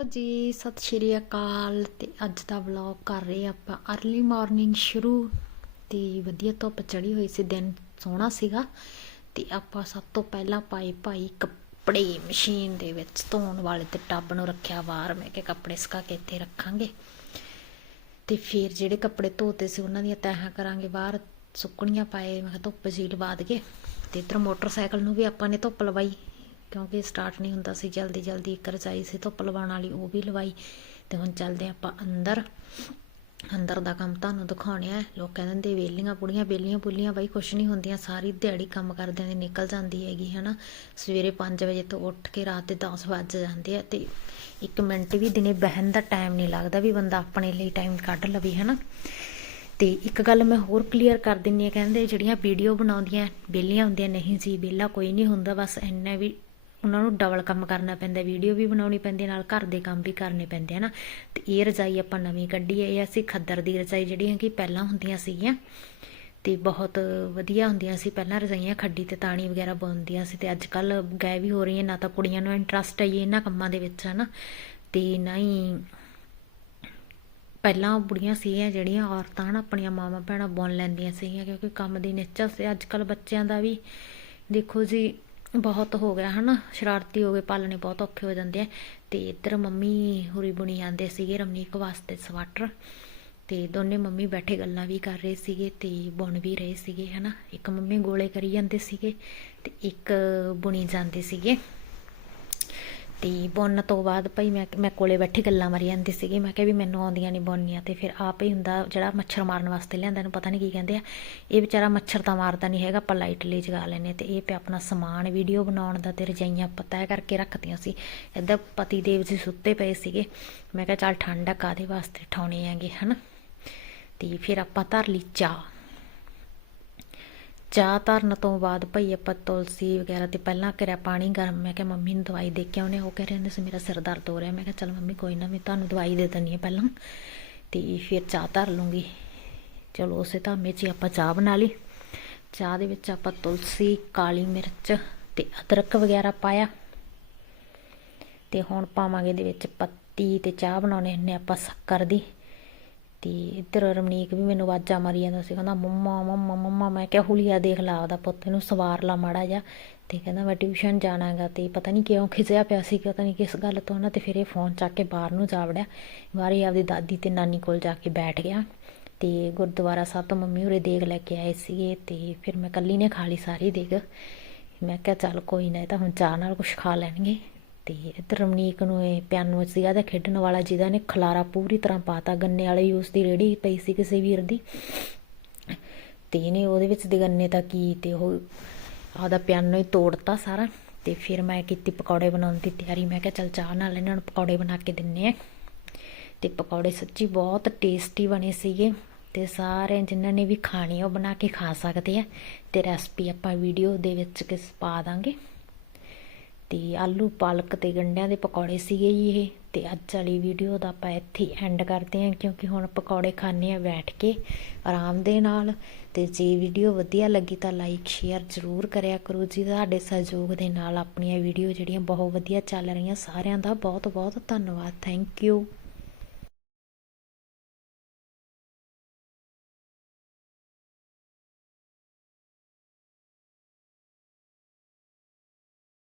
Hello ਜੀ, ਸਤਿ ਸ਼੍ਰੀ ਅਕਾਲ ਤੇ ਅੱਜ ਦਾ ਵਲੌਗ ਕਰ ਰਹੇ ਆਪਾਂ अर्ਲੀ ਮਾਰਨਿੰਗ ਸ਼ੁਰੂ ਤੇ ਵਧੀਆ ਧੁੱਪ ਚੜੀ ਹੋਈ ਸੀ, ਦਿਨ ਸੋਹਣਾ ਸੀਗਾ ਤੇ ਆਪਾਂ ਸਭ ਤੋਂ ਪਹਿਲਾਂ ਪਾਏ ਭਾਈ ਕੱਪੜੇ ਮਸ਼ੀਨ ਦੇ ਵਿੱਚ ਧੋਣ ਵਾਲੇ ਤੇ ਟੱਬ ਨੂੰ ਰੱਖਿਆ ਬਾਹਰ ਮੈਂ ਕਿ ਕੱਪੜੇ ਸੁਕਾ ਕੇ ਇੱਥੇ ਰੱਖਾਂਗੇ ਤੇ ਫਿਰ ਜਿਹੜੇ ਕੱਪੜੇ ਧੋਤੇ ਸੀ ਉਹਨਾਂ ਦੀਆਂ ਤਹਾਂ ਕਰਾਂਗੇ, ਬਾਹਰ ਸੁੱਕਣੀਆਂ ਪਾਏ, ਮੈਂ ਕਿਹਾ ਧੁੱਪ ਜੀ ਲਵਾ ਦਈਏ ਤੇ ਇਧਰ ਮੋਟਰਸਾਈਕਲ ਨੂੰ ਵੀ ਆਪਾਂ ਨੇ ਧੁੱਪ ਲਵਾਈ। ਕਿਉਂਕਿ ਸਟਾਰਟ ਨਹੀਂ ਹੁੰਦਾ ਸੀ, ਜਲਦੀ ਜਲਦੀ ਇੱਕ ਰਚਾਈ ਸੀ, ਧੁੱਪ ਲਵਾਉਣ ਵਾਲੀ ਉਹ ਵੀ ਲਵਾਈ ਤੇ ਹੁਣ ਚੱਲਦੇ ਆਪਾਂ ਅੰਦਰ। ਅੰਦਰ ਦਾ ਕੰਮ ਤੁਹਾਨੂੰ ਦਿਖਾਉਣਿਆ ਹੈ ਲੋਕ ਕਹਿੰਦੇ ਵੇਲੀਆਂ ਪੁੜੀਆਂ, ਵੇਲੀਆਂ ਪੁੱਲੀਆਂ, ਬਾਈ ਕੁਛ ਨਹੀਂ ਹੁੰਦੀਆਂ, ਸਾਰੀ ਦਿਹਾੜੀ ਕੰਮ ਕਰਦਿਆਂ ਦੀ ਨਿਕਲ ਜਾਂਦੀ ਹੈਗੀ, ਹਨਾ। ਸਵੇਰੇ 5 ਵਜੇ ਤੋਂ ਉੱਠ ਕੇ ਰਾਤ ਦੇ 10 ਵੱਜ ਜਾਂਦੇ ਆ ਤੇ ਇੱਕ ਮਿੰਟ ਵੀ ਦਿਨੇ ਬਹਿਣ ਦਾ ਟਾਈਮ ਨਹੀਂ ਲੱਗਦਾ ਵੀ ਬੰਦਾ ਆਪਣੇ ਲਈ ਟਾਈਮ ਕੱਢ ਲਵੇ, ਹਨਾ। ਤੇ ਇੱਕ ਗੱਲ ਮੈਂ ਹੋਰ ਕਲੀਅਰ ਕਰ ਦਿੰਨੀ ਆ ਕਹਿੰਦੇ ਜਿਹੜੀਆਂ ਵੀਡੀਓ ਬਣਾਉਂਦੀਆਂ ਬੇਲੀਆਂ ਹੁੰਦੀਆਂ, ਨਹੀਂ ਸੀ ਬੇਲਾ ਕੋਈ ਨਹੀਂ ਹੁੰਦਾ, ਬਸ ਇੰਨਾ ਵੀ ਉਹਨਾਂ ਨੂੰ ਡਬਲ ਕੰਮ ਕਰਨਾ ਪੈਂਦਾ ਵੀਡੀਓ ਵੀ ਬਣਾਉਣੀ ਪੈਂਦੀ, ਨਾਲ ਘਰ ਦੇ ਕੰਮ ਵੀ ਕਰਨੇ ਪੈਂਦੇ ਹਨ ਤੇ ਇਹ ਰਜਾਈ ਆਪਾਂ ਨਵੀਂ ਕੱਢੀ ਹੈ ਇਹ ਅਸੀਂ ਖੱਦਰ ਦੀ ਰਜਾਈ ਜਿਹੜੀਆਂ ਕਿ ਪਹਿਲਾਂ ਹੁੰਦੀਆਂ ਸੀਗੀਆਂ, ਤੇ ਬਹੁਤ ਵਧੀਆ ਹੁੰਦੀਆਂ ਸੀ। ਪਹਿਲਾਂ ਰਜਾਈਆਂ ਖੱਡੀ ਤੇ ਤਾਣੀ ਵਗੈਰਾ ਬੁਣਦੀਆਂ ਸੀ, ਤੇ ਅੱਜ ਕੱਲ ਗਾਇਬ ਵੀ ਹੋ ਰਹੀਆਂ, ਨਾ ਤਾਂ ਕੁੜੀਆਂ ਨੂੰ ਇੰਟਰਸਟ ਹੈ ਇਹਨਾਂ ਕੰਮਾਂ ਦੇ ਵਿੱਚ, ਹਨਾ। ਤੇ ਨਾ ਹੀ ਪਹਿਲਾਂ ਬੁੜੀਆਂ ਸੀਗੀਆਂ ਜਿਹੜੀਆਂ ਔਰਤਾਂ, ਹਨ, ਆਪਣੀਆਂ ਮਾਵਾਂ ਭੈਣਾਂ ਬੁਣ ਲੈਂਦੀਆਂ ਸੀਗੀਆਂ, ਕਿਉਂਕਿ ਕੰਮ ਦੀ ਨੇਚਰ ਸੀ। ਅੱਜ ਕੱਲ ਬੱਚਿਆਂ ਦਾ ਵੀ ਦੇਖੋ ਜੀ ਬਹੁਤ ਹੋ ਗਿਆ ਹਨਾ, ਸ਼ਰਾਰਤੀ ਹੋ ਗਏ, ਪਾਲਣੇ ਬਹੁਤ ਔਖੇ ਹੋ ਜਾਂਦੇ ਆ। ਤੇ ਇੱਧਰ ਮੰਮੀ ਹੁਰੀ ਬੁਣੀ ਜਾਂਦੇ ਸੀਗੇ ਰਮਨੀਕ ਵਾਸਤੇ ਸਵਾਟਰ। ਤੇ ਦੋਨੇ ਮੰਮੀ ਬੈਠੇ ਗੱਲਾਂ ਵੀ ਕਰ ਰਹੇ ਸੀਗੇ ਤੇ ਬੁਣ ਵੀ ਰਹੇ ਸੀਗੇ ਹਨਾ। ਇੱਕ ਮੰਮੀ ਗੋਲੇ ਕਰੀ ਜਾਂਦੇ ਸੀਗੇ ਤੇ ਇੱਕ ਬੁਣੀ ਜਾਂਦੇ ਸੀਗੇ। ਤੇ ਬੁਣਨ ਤੋਂ ਬਾਅਦ ਭਾਈ ਮੈਂ ਮੈਂ ਕੋਲੇ ਬੈਠੀ ਗੱਲਾਂ ਮਾਰੀ ਜਾਂਦੀ ਸੀਗੀ। ਮੈਂ ਕਿਹਾ ਵੀ ਮੈਨੂੰ ਆਉਂਦੀਆਂ ਨਹੀਂ ਬੁਣਨੀਆਂ ਤੇ ਫਿਰ ਆਪ ਹੀ ਹੁੰਦਾ ਜਿਹੜਾ ਮੱਛਰ ਮਾਰਨ ਵਾਸਤੇ ਲਿਆਂਦਾ ਨੂੰ ਪਤਾ ਨਹੀਂ ਕੀ ਕਹਿੰਦੇ ਆ। ਇਹ ਵਿਚਾਰਾ ਮੱਛਰ ਤਾਂ ਮਾਰਦਾ ਨਹੀਂ ਹੈਗਾ, ਆਪਾਂ ਲਾਈਟਲੀ ਜਗਾ ਲੈਨੇ ਤੇ ਇਹ ਪਿਆ ਆਪਣਾ ਸਮਾਨ ਵੀਡੀਓ ਬਣਾਉਣ ਦਾ ਤੇ ਰਜਾਈਆਂ ਪਤਾ ਕਰਕੇ ਰੱਖਦੀਆਂ ਸੀ। ਇੱਦਾਂ ਪਤੀ ਦੇਵ ਜੀ ਸੁੱਤੇ ਪਏ ਸੀਗੇ। ਮੈਂ ਕਿਹਾ ਚੱਲ ਠੰਡਾ ਕਾਦੇ ਵਾਸਤੇ ਠਾਉਣੇ ਆਂਗੇ ਹਨਾ? ਤੇ ਫਿਰ ਆਪਾਂ ਧਰ ਲਈ ਚਾਹ। ਚਾਹ ਧਰਨ ਤੋਂ ਬਾਅਦ ਭਈ ਆਪਾਂ ਤੁਲਸੀ ਵਗੈਰਾ ਤੇ ਪਹਿਲਾਂ ਕਰਿਆ ਪਾਣੀ ਗਰਮ, ਮੈਂ ਕਿਹਾ ਮੰਮੀ ਨੂੰ ਦਵਾਈ ਦੇ ਕੇ ਆਉਨੇ ਉਹ ਕਹਿ ਰਹੇ ਨੇ ਸੀ, ਮੇਰਾ ਸਿਰ ਦਰਦ ਹੋ ਰਿਹਾ। ਮੈਂ ਕਿਹਾ ਚਲ ਮੰਮੀ ਕੋਈ ਨਾ, ਮੈਂ ਤੁਹਾਨੂੰ ਦਵਾਈ ਦੇ ਦਿੰਨੀ ਆ ਪਹਿਲਾਂ। ਤੇ ਫਿਰ ਚਾਹ ਧਰ ਲੂੰਗੀ। ਚਲੋ ਉਸੇ ਧਾਮੇ 'ਚ ਹੀ ਆਪਾਂ ਚਾਹ ਬਣਾ ਲਈ। ਚਾਹ ਦੇ ਵਿੱਚ ਆਪਾਂ ਤੁਲਸੀ, ਕਾਲੀ ਮਿਰਚ ਤੇ ਅਦਰਕ ਵਗੈਰਾ ਪਾਇਆ। ਤੇ ਹੁਣ ਪਾਵਾਂਗੇ ਇਹਦੇ ਵਿੱਚ ਪੱਤੀ ਤੇ ਚਾਹ ਬਣਾਉਣੇ ਹੁੰਨੇ ਆਪਾਂ ਸ਼ੱਕਰ ਦੀ। ਤੇ ਇੱਧਰ ਰਮਨੀਕ ਵੀ ਮੈਨੂੰ ਆਵਾਜ਼ਾਂ ਮਾਰੀ ਜਾਂਦਾ ਸੀ, ਕਹਿੰਦਾ, ਮੰਮਾ ਮੰਮਾ ਮੰਮਾ। ਮੈਂ ਕਿਹਾ, ਹੁਲੀਆ ਦੇਖ ਲਾ ਆਪਦਾ ਪੁੱਤ ਨੂੰ ਸਵਾਰ ਲਾ ਮਾੜਾ ਜਾ ਤੇ ਕਹਿੰਦਾ, ਮੈਂ ਟਿਊਸ਼ਨ ਜਾਣਾਗਾ ਤੇ ਪਤਾ ਨਹੀਂ ਕਿਉਂ ਖਿਜਿਆ ਪਿਆ ਸੀ, ਪਤਾ ਨਹੀਂ ਕਿਸ ਗੱਲ ਤੋਂ ਨਾ, ਤੇ ਫਿਰ ਇਹ ਫੋਨ ਚੱਕ ਕੇ ਬਾਹਰ ਨੂੰ ਜਾ ਵੜਿਆ। ਬਾਹਰ ਆਪਦੀ ਦਾਦੀ ਤੇ ਨਾਨੀ ਕੋਲ ਜਾ ਕੇ ਬੈਠ ਗਿਆ ਤੇ ਗੁਰਦੁਆਰਾ ਸਾਹਿਬ ਤੋਂ ਮੰਮੀ ਉਰੇ ਦੇਗ ਲੈ ਕੇ ਆਏ ਸੀਗੇ ਤੇ ਫਿਰ ਮੈਂ ਕੱਲੀ ਨੇ ਖਾ ਲਈ ਸਾਰੀ ਦੇਗ। ਮੈਂ ਕਿਹਾ, ਚੱਲ ਕੋਈ ਨਾ, ਇਹ ਤਾਂ ਹੁਣ ਚਾਹ ਨਾਲ ਕੁਝ ਖਾ ਲੈਣਗੇ। ਅਤੇ ਇੱਧਰ ਰਮਨੀਕ ਨੂੰ ਇਹ ਪਿਆਨੋ ਸੀਗਾ ਇਹਦਾ ਖੇਡਣ ਵਾਲਾ ਜਿਹਦਾ ਨੇ ਖਲਾਰਾ ਪੂਰੀ ਤਰ੍ਹਾਂ ਪਾਤਾ, ਗੰਨੇ ਵਾਲੇ ਯੂਸ ਦੀ ਰੇੜੀ ਪਈ ਸੀ ਕਿਸੇ ਵੀਰ ਦੀ। ਤੇ ਇਹਨੇ ਉਹਦੇ ਵਿੱਚ ਦੇ ਗੰਨੇ ਤਾਂ ਕੀ ਤੇ ਉਹ ਆਦਾ ਪਿਆਨੋ ਹੀ ਤੋੜਤਾ ਸਾਰਾ। ਤੇ ਫਿਰ ਮੈਂ ਕੀਤੀ ਪਕੌੜੇ ਬਣਾਉਣ ਦੀ ਤਿਆਰੀ। ਮੈਂ ਕਿਹਾ, ਚੱਲ ਚਾਹ ਨਾਲ ਇਹਨਾਂ ਨੂੰ ਪਕੌੜੇ ਬਣਾ ਕੇ ਦਿੰਨੇ ਆ। ਤੇ ਪਕੌੜੇ ਸੱਚੀ ਬਹੁਤ ਟੇਸਟੀ ਬਣੇ ਸੀਗੇ। ਤੇ ਸਾਰੇ ਜਿਨ੍ਹਾਂ ਨੇ ਵੀ ਖਾਣੀ ਉਹ ਬਣਾ ਕੇ ਖਾ ਸਕਦੇ ਆ। ਤੇ ਰੈਸਪੀ ਆਪਾਂ ਵੀਡੀਓ ਦੇ ਵਿੱਚ ਕਿਸ ਪਾ ਦਾਂਗੇ। ਤੇ ਆਲੂ ਪਾਲਕ ਤੇ ਗੰਡਿਆਂ ਦੇ ਪਕੌੜੇ ਸੀਗੇ ਜੀ ਇਹ। ਤੇ ਅੱਜ ਵਾਲੀ ਵੀਡੀਓ ਦਾ ਆਪਾਂ ਇੱਥੇ ਐਂਡ ਕਰਦੇ ਹਾਂ, ਕਿਉਂਕਿ ਹੁਣ ਪਕੌੜੇ ਖਾਣੇ ਆ ਬੈਠ ਕੇ ਆਰਾਮ ਦੇ ਨਾਲ। ਤੇ ਜੇ ਵੀਡੀਓ ਵਧੀਆ ਲੱਗੀ ਤਾਂ ਲਾਈਕ ਸ਼ੇਅਰ ਜ਼ਰੂਰ ਕਰਿਆ ਕਰੋ ਜੀ। ਤੁਹਾਡੇ ਸਹਿਯੋਗ ਦੇ ਨਾਲ ਆਪਣੀਆਂ ਵੀਡੀਓ ਜਿਹੜੀਆਂ ਬਹੁਤ ਵਧੀਆ ਚੱਲ ਰਹੀਆਂ, ਸਾਰਿਆਂ ਦਾ ਬਹੁਤ ਬਹੁਤ ਧੰਨਵਾਦ। Thank you